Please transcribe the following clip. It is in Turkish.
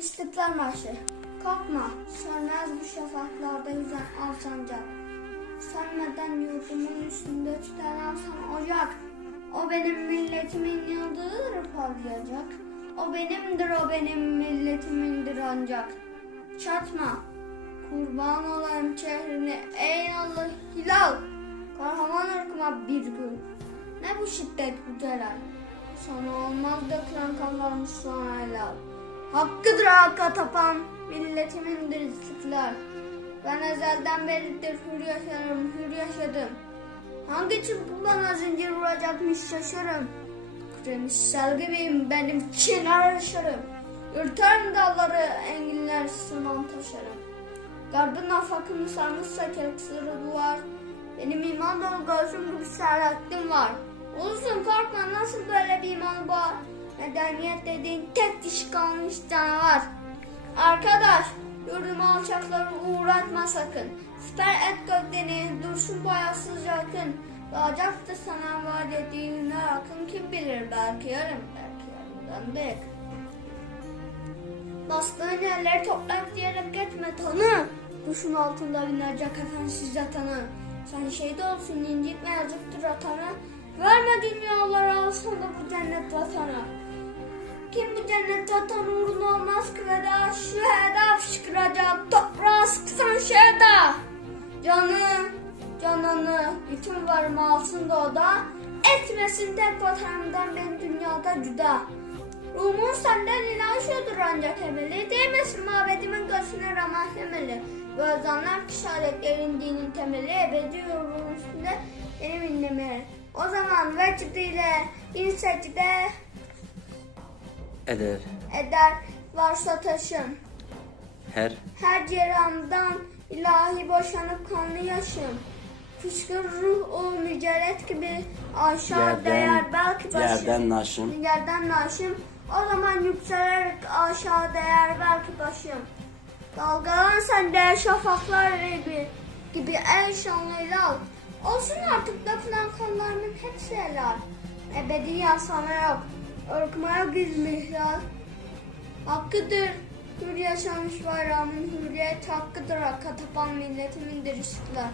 İstiklal Marşı. Korkma, sönmez bu şafaklarda yüzen al sancak. Sönmeden yurdumun üstünde tüten alsan ocak. O benim milletimin yıldızıdır parlayacak. O benimdir, o benim milletimindir ancak. Çatma, kurban olayım çehrine ey Allah hilal. Kahraman ırkıma bir gün. Ne bu şiddet bu celal. Sana olmaz dökülen kanlarmış sonra helal. Hakkıdır hakka tapan milletimindir istiklal. Ben ezelden beridir hür yaşarım, hür yaşadım. Hangi çubukla zincir vuracakmış şaşarım. Kremisel gibiyim benim çınar yaşarım. Yırtarım dalları enginler sırmam taşarım. Gardın afakını sarmışsa kerksleri duvar. Benim iman dolu göğsüm gibi serhattim var. Olsun korkma nasıl böyle bir iman var? Medeniyet dediğin tek dişi kalmış canavar. Arkadaş yurdumu alçakları uğratma sakın. Siper et gökdeni dursun bayasız yakın. Doğacaktı sana vaat ettiğin akın kim bilir belki yarın belki yarından dek. Bastığın yerleri toprak diyerek geçme tanı. Duşun altında binlerce kefensiz yatanı. Sen şehit olsun incitme yazıktır atanı. Verme dünyaları alsın da bu cennet vatanı. Kim bu cennet vatan uğruna olmaz ki veda? Şu heda fışkıracak toprağa sıksan şehda Canı, canını, bütün varımı alsın da o Etmesin tek vatanımdan beni dünyada cüda. Ruhumun senden ilaşıyordur ancak emeli Değmesin mabedimin göğsüne ramah emeli Ve özanlar ki şehadetlerin dinin temeli. Ebedi üstünde benim inlemeli O zaman vecidiyle bin secde eder. eder varsa taşım. Her Her ceramdan ilahi boşanıp kanlı yaşım. Fışkır ruh o mücerret gibi aşağı Yerden- değer belki başım. yerden naşım. Yerden naşım. O zaman yükselerek aşağı değer belki başım. Dalgalan sen de şafaklar gibi, gibi en şanlı hilal. Olsun artık dökülen kanlarımın hepsi helal. Ebedi yasana yok. Örkma yok izmihlal. Hakkıdır hür yaşamış bayramın hürriyet hakkıdır hakka tapan milletimindir istiklal.